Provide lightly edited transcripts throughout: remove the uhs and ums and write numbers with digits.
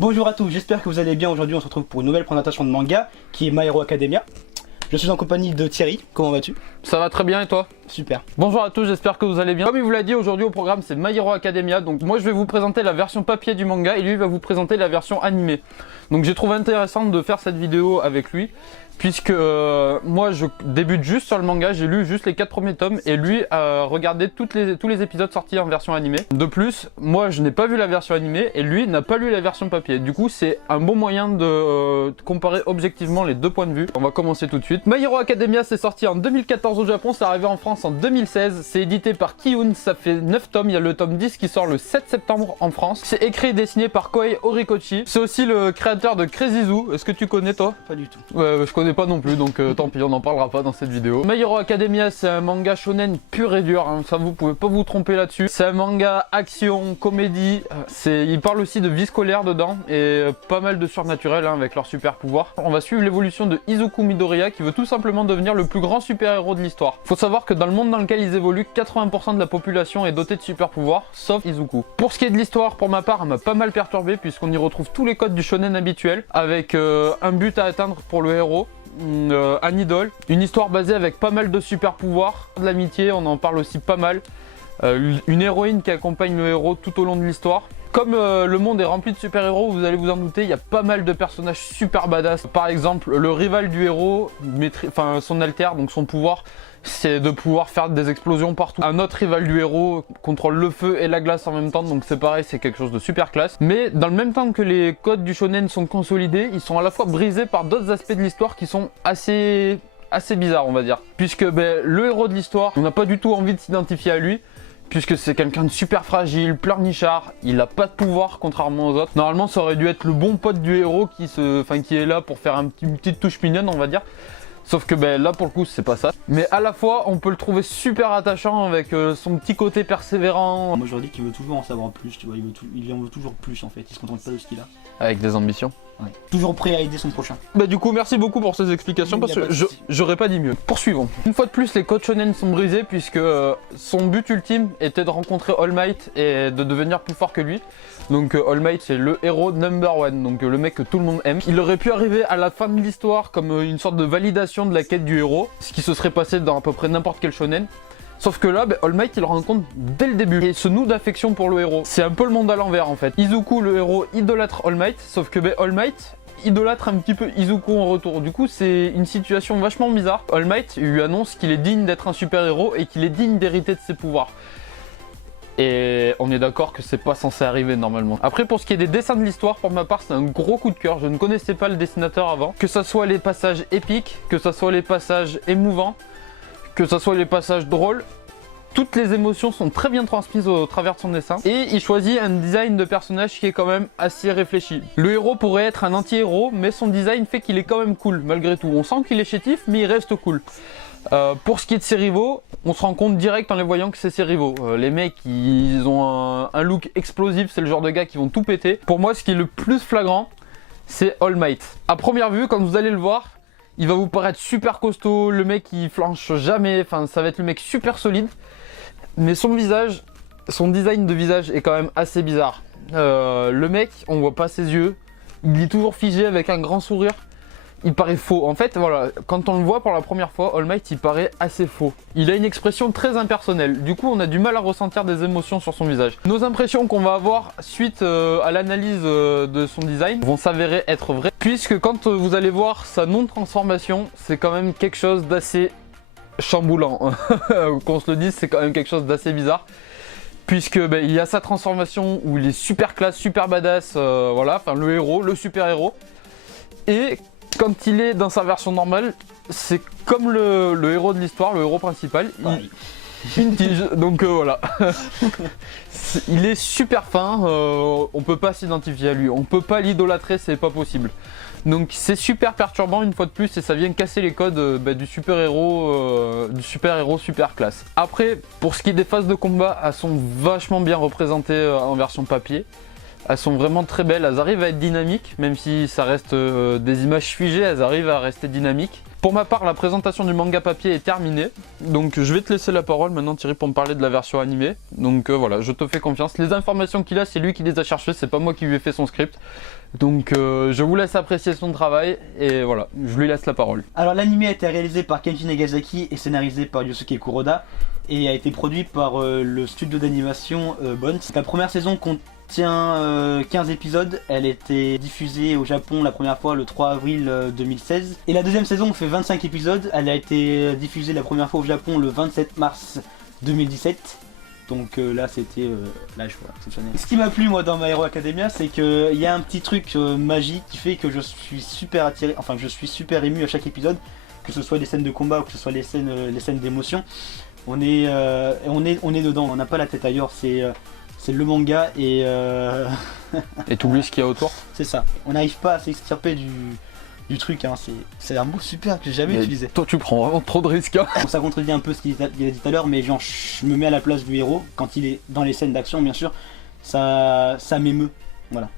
Bonjour à tous, j'espère que vous allez bien. Aujourd'hui on se retrouve pour une nouvelle présentation de manga qui est My Hero Academia. Je suis en compagnie de Thierry, comment vas-tu? Ça va très bien et toi? Super. Bonjour à tous, j'espère que vous allez bien. Comme il vous l'a dit, aujourd'hui au programme c'est My Hero Academia. Donc moi je vais vous présenter la version papier du manga et lui va vous présenter la version animée. Donc j'ai trouvé intéressant de faire cette vidéo avec lui, puisque moi je débute juste sur le manga, j'ai lu juste les 4 premiers tomes et lui a regardé tous les épisodes sortis en version animée. De plus, moi je n'ai pas vu la version animée et lui n'a pas lu la version papier. Du coup c'est un bon moyen de comparer objectivement les deux points de vue. On va commencer tout de suite. My Hero Academia c'est sorti en 2014 au Japon, c'est arrivé en France en 2016. C'est édité par Kiun, ça fait 9 tomes, il y a le tome 10 qui sort le 7 septembre en France. C'est écrit et dessiné par Kohei Horikoshi. C'est aussi le créateur de Crazy Zoo. Est-ce que tu connais toi? Pas du tout. Ouais, je connais pas non plus, donc tant pis, on n'en parlera pas dans cette vidéo. My Hero Academia, c'est un manga shonen pur et dur, hein, ça vous pouvez pas vous tromper là-dessus. C'est un manga action, comédie, il parle aussi de vie scolaire dedans et pas mal de surnaturel hein, avec leurs super pouvoirs. On va suivre l'évolution de Izuku Midoriya qui veut tout simplement devenir le plus grand super-héros de l'histoire. Faut savoir que dans le monde dans lequel ils évoluent, 80% de la population est dotée de super pouvoirs, sauf Izuku. Pour ce qui est de l'histoire, pour ma part, elle m'a pas mal perturbé puisqu'on y retrouve tous les codes du shonen habituel avec un but à atteindre pour le héros. Un idole, une histoire basée avec pas mal de super pouvoirs, de l'amitié, on en parle aussi pas mal, une héroïne qui accompagne le héros tout au long de l'histoire. Comme le monde est rempli de super héros, vous allez vous en douter, il y a pas mal de personnages super badass. Par exemple, le rival du héros, son alter, donc son pouvoir, c'est de pouvoir faire des explosions partout. Un autre rival du héros contrôle le feu et la glace en même temps, donc c'est pareil, c'est quelque chose de super classe. Mais dans le même temps que les codes du shonen sont consolidés, ils sont à la fois brisés par d'autres aspects de l'histoire qui sont assez bizarres, on va dire. Puisque le héros de l'histoire, on n'a pas du tout envie de s'identifier à lui, puisque c'est quelqu'un de super fragile, pleurnichard, il n'a pas de pouvoir contrairement aux autres. Normalement ça aurait dû être le bon pote du héros qui est là pour faire une petite touche mignonne, on va dire. Sauf que là pour le coup c'est pas ça. Mais à la fois on peut le trouver super attachant avec son petit côté persévérant. Moi je leur dis qu'il veut toujours en savoir plus, tu vois, il en veut toujours plus en fait, il se contente pas de ce qu'il a. Avec des ambitions. Ouais. Toujours prêt à aider son prochain. Du coup merci beaucoup pour ces explications parce que j'aurais pas dit mieux. Poursuivons. Une fois de plus les codes shonen sont brisés puisque son but ultime était de rencontrer All Might et de devenir plus fort que lui. Donc All Might c'est le héros number one, donc le mec que tout le monde aime. Il aurait pu arriver à la fin de l'histoire comme une sorte de validation de la quête du héros, ce qui se serait passé dans à peu près n'importe quel shonen. Sauf que là, All Might il le rencontre dès le début et se noue d'affection pour le héros. C'est un peu le monde à l'envers en fait. Izuku le héros idolâtre All Might, sauf que All Might idolâtre un petit peu Izuku en retour. Du coup c'est une situation vachement bizarre. All Might lui annonce qu'il est digne d'être un super héros et qu'il est digne d'hériter de ses pouvoirs. Et on est d'accord que c'est pas censé arriver normalement. Après pour ce qui est des dessins de l'histoire, pour ma part c'est un gros coup de cœur. Je ne connaissais pas le dessinateur avant. Que ça soit les passages épiques, que ça soit les passages émouvants, que ça soit les passages drôles, toutes les émotions sont très bien transmises au travers de son dessin. Et il choisit un design de personnage qui est quand même assez réfléchi. Le héros pourrait être un anti-héros, mais son design fait qu'il est quand même cool malgré tout. On sent qu'il est chétif, mais il reste cool. Pour ce qui est de ses rivaux, on se rend compte direct en les voyant que c'est ses rivaux. Les mecs, ils ont un look explosif, c'est le genre de gars qui vont tout péter. Pour moi, ce qui est le plus flagrant, c'est All Might. À première vue, quand vous allez le voir, il va vous paraître super costaud, le mec il flanche jamais, ça va être le mec super solide. Mais son visage, son design de visage est quand même assez bizarre. Le mec, on voit pas ses yeux, il est toujours figé avec un grand sourire. Il paraît faux. En fait, voilà, quand on le voit pour la première fois, All Might, il paraît assez faux. Il a une expression très impersonnelle. Du coup, on a du mal à ressentir des émotions sur son visage. Nos impressions qu'on va avoir suite à l'analyse de son design vont s'avérer être vraies. Puisque quand vous allez voir sa non-transformation, c'est quand même quelque chose d'assez chamboulant. Qu'on se le dise, c'est quand même quelque chose d'assez bizarre. Puisque il y a sa transformation où il est super classe, super badass, voilà, le héros, le super héros. Et quand il est dans sa version normale, c'est comme le héros de l'histoire, le héros principal, une tige, donc voilà. Il est super fin, on peut pas s'identifier à lui, on peut pas l'idolâtrer, c'est pas possible. Donc c'est super perturbant une fois de plus et ça vient casser les codes du super héros super classe. Après, pour ce qui est des phases de combat, elles sont vachement bien représentées en version papier. Elles sont vraiment très belles, elles arrivent à être dynamiques, même si ça reste des images figées, elles arrivent à rester dynamiques. Pour ma part, la présentation du manga papier est terminée, donc je vais te laisser la parole maintenant Thierry pour me parler de la version animée. Donc voilà, je te fais confiance. Les informations qu'il a, c'est lui qui les a cherchées, c'est pas moi qui lui ai fait son script. Donc je vous laisse apprécier son travail et voilà, je lui laisse la parole. Alors l'anime a été réalisé par Kenji Nagasaki et scénarisé par Yusuke Kuroda et a été produit par le studio d'animation Bones. La première saison contient 15 épisodes, elle a été diffusée au Japon la première fois le 3 avril 2016. Et la deuxième saison fait 25 épisodes, elle a été diffusée la première fois au Japon le 27 mars 2017. Donc là c'était la joie exceptionnelle. Ce qui m'a plu moi dans My Hero Academia, c'est qu'il y a un petit truc magique qui fait que je suis super attiré, enfin je suis super ému à chaque épisode, que ce soit les scènes de combat ou que ce soit les scènes d'émotion. On est dedans, on n'a pas la tête ailleurs, c'est le manga et Et t'oublies ce qu'il y a autour. c'est ça, on n'arrive pas à s'extirper du truc, hein. C'est un mot super que j'ai jamais utilisé. Toi tu prends vraiment trop de risques. Hein. Ça contredit un peu ce qu'il a dit tout à l'heure, mais genre je me mets à la place du héros, quand il est dans les scènes d'action bien sûr, ça m'émeut, voilà.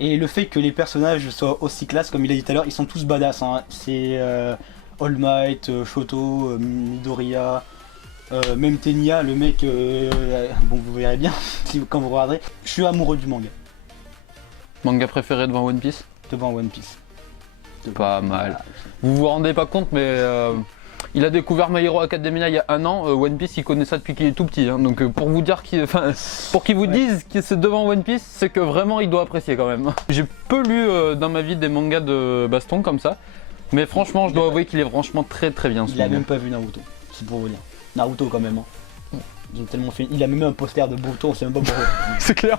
Et le fait que les personnages soient aussi classe, comme il a dit tout à l'heure, ils sont tous badass, hein. C'est All Might, Shoto, Midoriya, même Tenya, le mec, bon vous verrez bien quand vous regarderez. Je suis amoureux du manga, Manga préféré devant One Piece? devant One Piece. Pas mal. Vous vous rendez pas compte, mais il a découvert My Hero Academia il y a un an. One Piece, il connaît ça depuis qu'il est tout petit. Hein. Donc pour vous dire pour qu'il vous dise que c'est devant One Piece, c'est que vraiment il doit apprécier quand même. J'ai peu lu dans ma vie des mangas de baston comme ça, mais franchement, je dois avouer qu'il est franchement très très bien. Il a même pas vu Naruto, c'est pour vous dire. Naruto quand même. Hein. Ils ont tellement fait. Il a même un poster de Boruto, on sait même pas pourquoi. C'est clair.